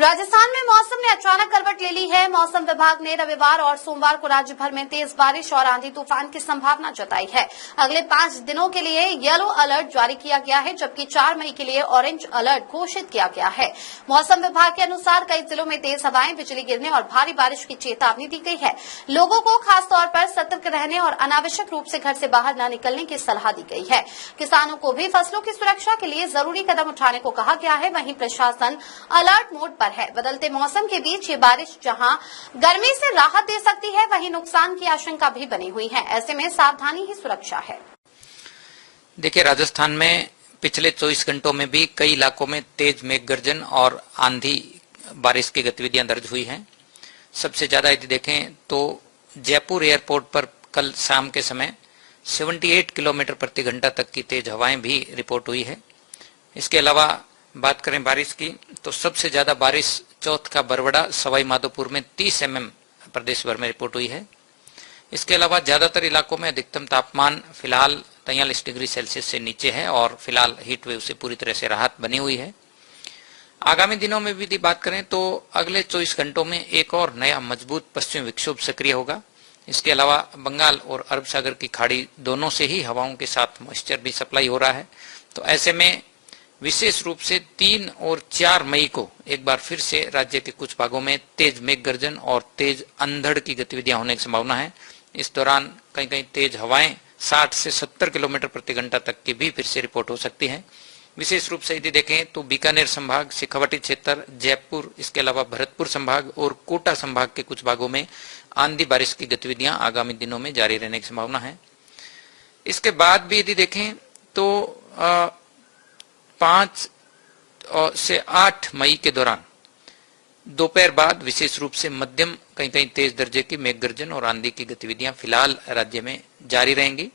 राजस्थान में मौसम ने अचानक करवट ले ली है। मौसम विभाग ने रविवार और सोमवार को राज्य भर में तेज बारिश और आंधी तूफान की संभावना जताई है। अगले 5 दिनों के लिए येलो अलर्ट जारी किया गया है, जबकि 4 मई के लिए ऑरेंज अलर्ट घोषित किया गया है। मौसम विभाग के अनुसार कई जिलों में तेज हवाएं, बिजली गिरने और भारी बारिश की चेतावनी दी गई है। लोगों को खासतौर पर सतर्क रहने और अनावश्यक रूप से घर से बाहर न निकलने की सलाह दी गई है। किसानों को भी फसलों की सुरक्षा के लिए जरूरी कदम उठाने को कहा गया है। वहीं प्रशासन अलर्ट मोड पर है। बदलते मौसम के बीच ये बारिश जहां गर्मी से राहत दे सकती है, वहीं नुकसान की आशंका भी बनी हुई है। ऐसे में सावधानी ही सुरक्षा है। देखिए, राजस्थान में पिछले 24 घंटों में भी कई इलाकों में तेज मेघ गर्जन और आंधी बारिश की गतिविधियां दर्ज हुई हैं। सबसे ज्यादा यदि देखें तो जयपुर एयरपोर्ट पर कल शाम के समय 78 किलोमीटर प्रति घंटा तक की तेज हवाएं भी रिपोर्ट हुई है। इसके अलावा बात करें बारिश की, तो सबसे ज्यादा बारिश चौथ का बरवड़ा सवाई माधोपुर में 30 mm प्रदेश भर में रिपोर्ट हुई है। इसके अलावा ज्यादातर इलाकों में अधिकतम तापमान फिलहाल 43 डिग्री सेल्सियस से नीचे है और फिलहाल हीट वेव से पूरी तरह से राहत बनी हुई है। आगामी दिनों में भी यदि बात करें तो अगले 24 घंटों में एक और नया मजबूत पश्चिमी विक्षोभ सक्रिय होगा। इसके अलावा बंगाल और अरब सागर की खाड़ी दोनों से ही हवाओं के साथ मॉइस्चर भी सप्लाई हो रहा है। तो ऐसे में विशेष रूप से 3 और 4 मई को एक बार फिर से राज्य के कुछ भागों में तेज मेघ गर्जन और तेज अंधड़ की गतिविधियां होने की संभावना है। इस दौरान कहीं कहीं तेज हवाएं 60 से 70 किलोमीटर प्रति घंटा तक की भी फिर से रिपोर्ट हो सकती है। विशेष रूप से यदि देखें तो बीकानेर संभाग, शेखावाटी क्षेत्र, जयपुर, इसके अलावा भरतपुर संभाग और कोटा संभाग के कुछ भागों में आंधी बारिश की गतिविधियां आगामी दिनों में जारी रहने की संभावना है। इसके बाद भी यदि देखें तो 5 से 8 मई के दौरान दोपहर बाद विशेष रूप से मध्यम कहीं कहीं तेज दर्जे की मेघ गर्जन और आंधी की गतिविधियां फिलहाल राज्य में जारी रहेंगी।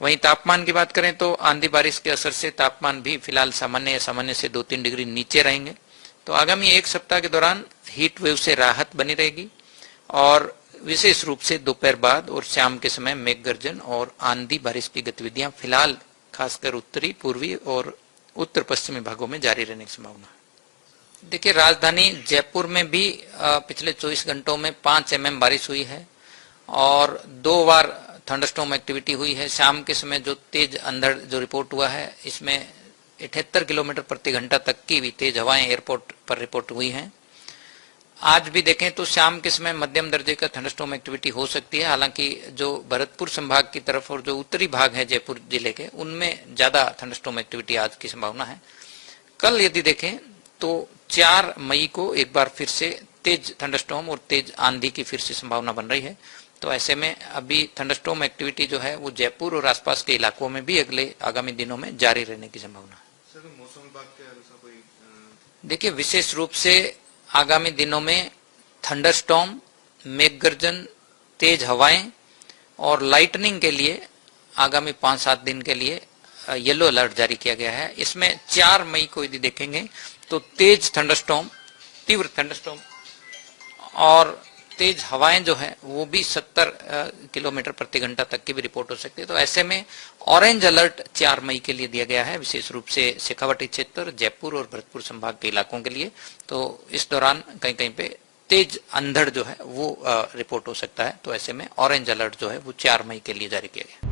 वहीं तापमान की बात करें तो आंधी बारिश के असर से तापमान भी फिलहाल सामान्य या सामान्य से 2-3 डिग्री नीचे रहेंगे। तो आगामी एक सप्ताह के दौरान हीट वेव से राहत बनी रहेगी और विशेष रूप से दोपहर बाद और शाम के समय मेघ गर्जन और आंधी बारिश की गतिविधियां फिलहाल खासकर उत्तरी, पूर्वी और उत्तर पश्चिमी भागों में जारी रहने की संभावना है। देखिए, राजधानी जयपुर में भी पिछले 24 घंटों में 5 mm बारिश हुई है और 2 बार थंडरस्टॉर्म एक्टिविटी हुई है। शाम के समय जो तेज अंधड़ जो रिपोर्ट हुआ है, इसमें 78 किलोमीटर प्रति घंटा तक की भी तेज हवाएं एयरपोर्ट पर रिपोर्ट हुई हैं। आज भी देखें तो शाम के समय मध्यम दर्जे का थंडरस्टॉर्म एक्टिविटी हो सकती है। हालांकि जो भरतपुर संभाग की तरफ और जो उत्तरी भाग है जयपुर जिले के, उनमें ज्यादा थंडरस्टॉर्म एक्टिविटी आज की संभावना है। कल यदि देखें तो 4 मई को एक बार फिर से तेज थंडरस्टॉर्म और तेज आंधी की फिर से संभावना बन रही है। तो ऐसे में अभी थंडरस्टॉर्म एक्टिविटी जो है वो जयपुर और आसपास के इलाकों में भी अगले आगामी दिनों में जारी रहने की संभावना है। मौसम विभाग के अनुसार कोई देखिए, विशेष रूप से आगामी दिनों में थंडरस्टॉर्म, मेघ गर्जन, तेज हवाएं और लाइटनिंग के लिए आगामी 5-7 दिन के लिए येलो अलर्ट जारी किया गया है। इसमें 4 मई को यदि देखेंगे तो तेज थंडरस्टॉर्म, तीव्र थंडरस्टॉर्म और तेज हवाएं जो है वो भी 70 किलोमीटर प्रति घंटा तक की भी रिपोर्ट हो सकती है। तो ऐसे में ऑरेंज अलर्ट 4 मई के लिए दिया गया है, विशेष रूप से शेखावाटी क्षेत्र, जयपुर और भरतपुर संभाग के इलाकों के लिए। तो इस दौरान कहीं कहीं पे तेज अंधड़ जो है वो रिपोर्ट हो सकता है। तो ऐसे में ऑरेंज अलर्ट जो है वो 4 मई के लिए जारी किया गया।